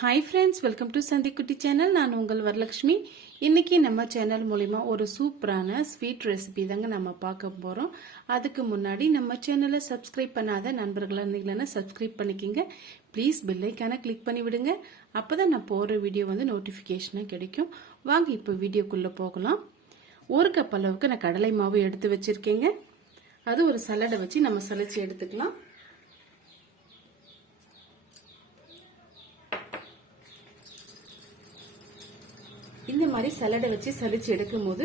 Hi friends welcome to Chandikutti channel நான் உங்கள் வரலட்சுமி இன்னைக்கு நம்ம சேனல் மூலிமா ஒரு சூப்பரான ஸ்வீட் ரெசிபி தாங்க நம்ம பார்க்க போகிறோம் அதுக்கு முன்னாடி நம்ம சேனலை சப்ஸ்கிரைப் பண்ணாத நண்பர்களாக இருந்தீங்களன்னா சப்ஸ்கிரைப் பண்ணிக்கிங்க. ப்ளீஸ் பெல்லைக்கான கிளிக் பண்ணி விடுங்க. அப்போ தான் நான் போகிற வீடியோ வந்து நோட்டிஃபிகேஷனாக கிடைக்கும். வாங்க இப்போ வீடியோக்குள்ளே போகலாம். ஒரு கப் அளவுக்கு நான் கடலை மாவு எடுத்து வச்சுருக்கேங்க. அது ஒரு சலடை வச்சு நம்ம சலிச்சு எடுத்துக்கலாம். இந்த மாதிரி சலடை வச்சு சலிச்சு எடுக்கும் போது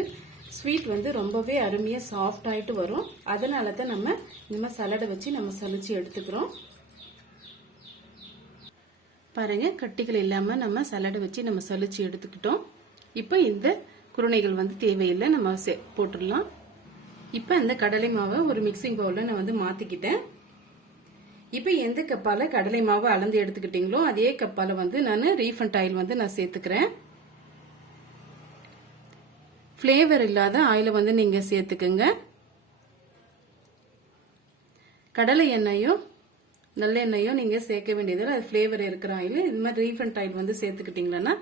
ஸ்வீட் வந்து ரொம்பவே அருமையாக சாஃப்ட் ஆயிட்டு வரும். அதனால தான் நம்ம இந்த மாதிரி சலடை வச்சு நம்ம சலிச்சு எடுத்துக்கிறோம். பாருங்கள் கட்டிகள் இல்லாமல் நம்ம சலடை வச்சு நம்ம சலிச்சு எடுத்துக்கிட்டோம். இப்போ இந்த குருணைகள் வந்து தேவையில்லை நம்ம போட்டுடலாம். இப்போ இந்த கடலை மாவை ஒரு மிக்சிங் பவுலில் நான் வந்து மாற்றிக்கிட்டேன் இப்போ எந்த கப்பால் கடலை மாவு அளந்து எடுத்துக்கிட்டீங்களோ அதே கப்பால் வந்து நான் ரீஃபண்ட் ஆயில் வந்து நான் சேர்த்துக்கிறேன். ஃப்ளேவர் இல்லாத ஆயிலை வந்து நீங்கள் சேர்த்துக்குங்க. கடலை எண்ணெயும் நல்லெண்ணெயும் நீங்கள் சேர்க்க வேண்டியதில் அது ஃப்ளேவர் இருக்கிற ஆயில் இது மாதிரி ரீஃபண்ட் ஆயில் வந்து சேர்த்துக்கிட்டிங்களன்னா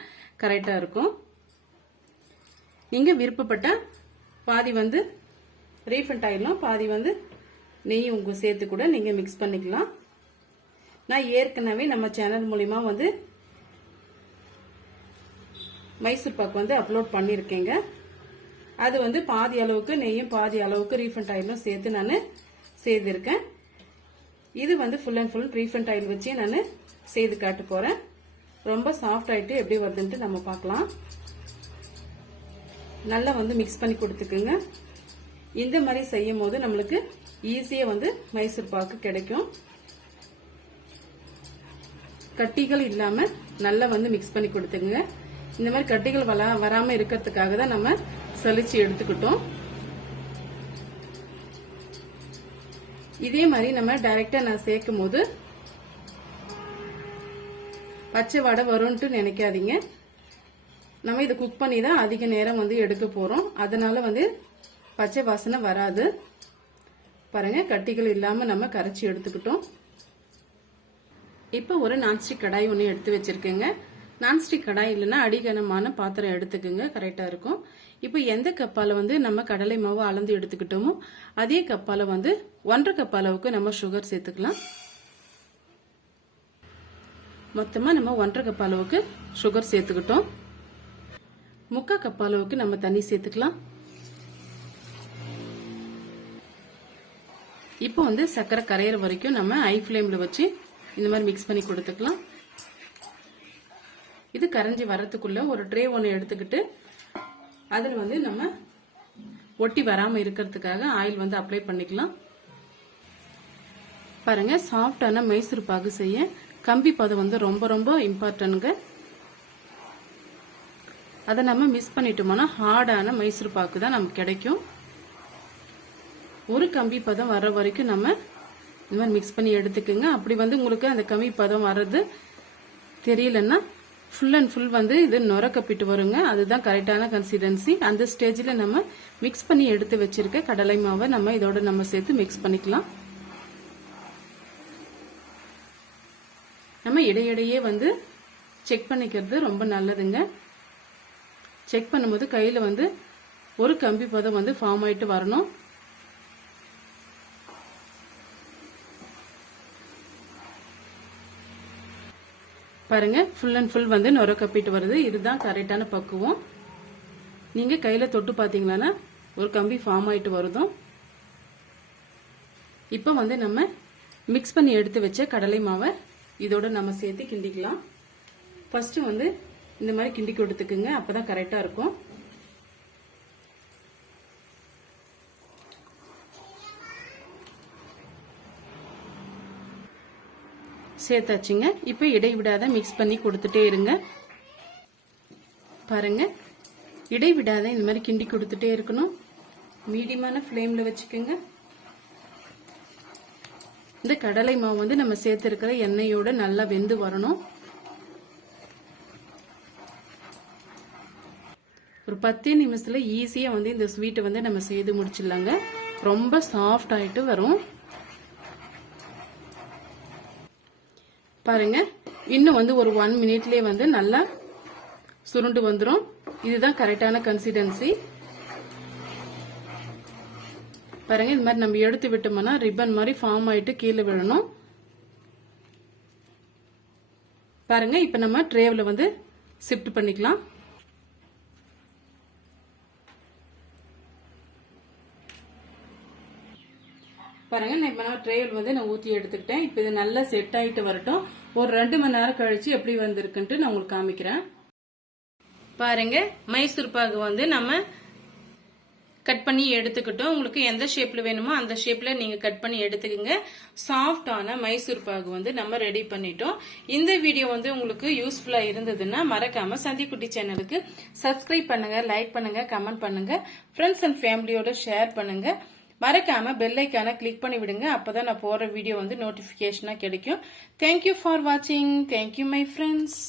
கரெக்டாக இருக்கும். நீங்கள் விருப்பப்பட்ட பாதி வந்து ரீஃபண்ட் ஆயிலும் பாதி வந்து நெய் உங்கள் சேர்த்து கூட நீங்கள் மிக்ஸ் பண்ணிக்கலாம். நான் ஏற்கனவே நம்ம சேனல் மூலிமா வந்து மைசூர் பாக்கு வந்து அப்லோட் பண்ணியிருக்கேங்க. அது வந்து பாதி அளவுக்கு நெய்யும் பாதி அளவுக்கு ரீஃபண்ட் ஆயிலும் சேர்த்து நான் செய்திருக்கேன். இது வந்து full and full refined oil வச்சு நான் செய்து காட்ட போகிறேன் ரொம்ப சாஃப்ட் ஆயிட்டு எப்படி வருதுன்ட்டு நம்ம பார்க்கலாம். நல்லா வந்து மிக்ஸ் பண்ணி கொடுத்துக்குங்க. இந்த மாதிரி செய்யும் போது நம்மளுக்கு ஈஸியாக வந்து மைசூர் பாக்கு கிடைக்கும். கட்டிகள் இல்லாமல் நல்லா வந்து மிக்ஸ் பண்ணி கொடுத்துக்குங்க. இந்த மாதிரி கட்டிகள் வளா வராமல் இருக்கிறதுக்காக தான் நம்ம சலிச்சு எடுத்துக்கிட்டோம். இதே மாதிரி நம்ம டைரக்டா நான் சேர்க்கும் போது பச்சை வடை வரும்ன்ட்டு நினைக்காதீங்க. நம்ம இதை குக் பண்ணி தான் அதிக நேரம் வந்து எடுக்க போறோம். அதனால வந்து பச்சை வாசனை வராது. பாருங்க கட்டிகள் இல்லாம நம்ம கரைச்சி எடுத்துக்கிட்டோம். இப்போ ஒரு நான்ஸ்டிக் கடாய் ஒன்று எடுத்து வச்சிருக்கேங்க. நான்ஸ்டிக் கடாய் இல்லைன்னா அடிகனமான பாத்திரம் எடுத்துக்கோங்க. கரெக்டாக இருக்கும். இப்போ எந்த கப்பால் வந்து நம்ம கடலை மாவு அளந்து எடுத்துக்கிட்டோமோ அதே கப்பால் வந்து ஒன்றரை கப் அளவுக்கு நம்ம சுகர் சேர்த்துக்கலாம். மொத்தமாக நம்ம ஒன்றரை கப் அளவுக்கு சுகர் சேர்த்துக்கிட்டோம். முக்கால் கப் அளவுக்கு நம்ம தண்ணி சேர்த்துக்கலாம். இப்போ வந்து சர்க்கரை கரையிற வரைக்கும் நம்ம ஐ ஃப்ளேமில் வச்சு இந்த மாதிரி மிக்ஸ் பண்ணி கொடுத்துக்கலாம். இது கரைஞ்சி வரத்துக்குள்ள ஒரு ட்ரே ஒன்று எடுத்துக்கிட்டு அதில் வந்து நம்ம ஒட்டி வராமல் இருக்கிறதுக்காக ஆயில் வந்து அப்ளை பண்ணிக்கலாம். பாருங்க சாஃப்டான மைசூர் பாகு செய்ய கம்பி பதம் வந்து ரொம்ப ரொம்ப இம்பார்ட்டன்ங்க அதை நம்ம மிஸ் பண்ணிட்டோம்னா ஹார்டான மைசூர் பாக்கு தான் நமக்கு கிடைக்கும். ஒரு கம்பி பதம் வர்ற வரைக்கும் நம்ம இந்த மாதிரி மிக்ஸ் பண்ணி எடுத்துக்கோங்க. அப்படி வந்து உங்களுக்கு அந்த கம்பி பதம் வர்றது தெரியலன்னா ஃபுல் அண்ட் ஃபுல் வந்து இது நுரக்கப்பிட்டு வருங்க. அதுதான் கரெக்டான கன்சிஸ்டன்சி அந்த ஸ்டேஜில் நம்ம மிக்ஸ் பண்ணி எடுத்து வச்சிருக்க கடலை மாவை நம்ம இதோட நம்ம சேர்த்து மிக்ஸ் பண்ணிக்கலாம். நம்ம இடையிடையே வந்து செக் பண்ணிக்கிறது ரொம்ப நல்லதுங்க. செக் பண்ணும்போது கையில் வந்து ஒரு கம்பி பதம் வந்து ஃபார்ம் ஆயிட்டு வரணும். பாருங்க ஃபுல் அண்ட் ஃபுல் வந்து நுர கப்பிட்டு வருது. இதுதான் கரெக்டான பக்குவம். நீங்க கையில தொட்டு பாத்தீங்கன்னா ஒரு கம்பி ஃபார்ம் ஆயிட்டு வருதும். இப்போ வந்து நம்ம மிக்ஸ் பண்ணி எடுத்து வச்ச கடலை மாவை இதோட நம்ம சேர்த்து கிண்டிக்கலாம். ஃபர்ஸ்ட் வந்து இந்த மாதிரி கிண்டி கொடுத்துக்குங்க அப்பதான் கரெக்டா இருக்கும். சேர்த்தாச்சுங்க. இப்போ இடைவிடாத மிக்ஸ் பண்ணி கொடுத்துட்டே இருங்க. பாருங்க. இடைவிடாத இந்த மாதிரி கிண்டி கொடுத்துட்டே இருக்கணும். மீடியமான ஃப்ளேமில் வச்சுக்கோங்க. இந்த கடலை மாவு வந்து நம்ம சேர்த்துருக்கிற எண்ணெயோடு நல்லா வெந்து வரணும். ஒரு பத்தே நிமிஷத்தில் ஈஸியாக வந்து இந்த ஸ்வீட்டை வந்து நம்ம செய்து முடிச்சிடலாங்க. ரொம்ப சாஃப்ட் ஆகிட்டு வரும். பாருங்க. இன்னும் வந்து ஒரு ஒன் மினிட்லேயே வந்து நல்லா சுருண்டு வந்துடும் இதுதான் கரெக்டான கன்சிஸ்டன்சி பாருங்க இது மாதிரி நம்ம எடுத்து விட்டோம்னா ரிப்பன் மாதிரி ஃபார்ம் ஆயிட்டு கீழே விழணும். பாருங்க இப்ப நம்ம ட்ரேவில் வந்து ஷிஃப்ட் பண்ணிக்கலாம். பாருங்க நான் இப்போ நான் ட்ரையல் வந்து நான் ஊற்றி எடுத்துக்கிட்டேன். இப்போ இது நல்லா செட் ஆகிட்டு வரட்டும். ஒரு ரெண்டு மணி நேரம் கழிச்சு எப்படி வந்திருக்குன்ட்டு நான் உங்களுக்கு காமிக்கிறேன். பாருங்க மைசூர் பாகு வந்து நம்ம கட் பண்ணி எடுத்துக்கிட்டோம். உங்களுக்கு எந்த ஷேப்ல வேணுமோ அந்த ஷேப்ல நீங்க கட் பண்ணி எடுத்துக்கோங்க. சாஃப்டான மைசூர் பாகு வந்து நம்ம ரெடி பண்ணிட்டோம். இந்த வீடியோ வந்து உங்களுக்கு யூஸ்ஃபுல்லா இருந்ததுன்னா மறக்காம சந்திக்குட்டி சேனலுக்கு சப்ஸ்கிரைப் பண்ணுங்க லைக் பண்ணுங்க கமெண்ட் பண்ணுங்க. ஃப்ரெண்ட்ஸ் அண்ட் ஃபேமிலியோட ஷேர் பண்ணுங்க. மறக்காம பெல்லைக்கான கிளிக் பண்ணி விடுங்க. அப்பதான் நான் போற வீடியோ வந்து நோட்டிபிகேஷனா கிடைக்கும். தேங்க்யூ ஃபார் வாட்சிங் தேங்க்யூ மை ஃப்ரெண்ட்ஸ்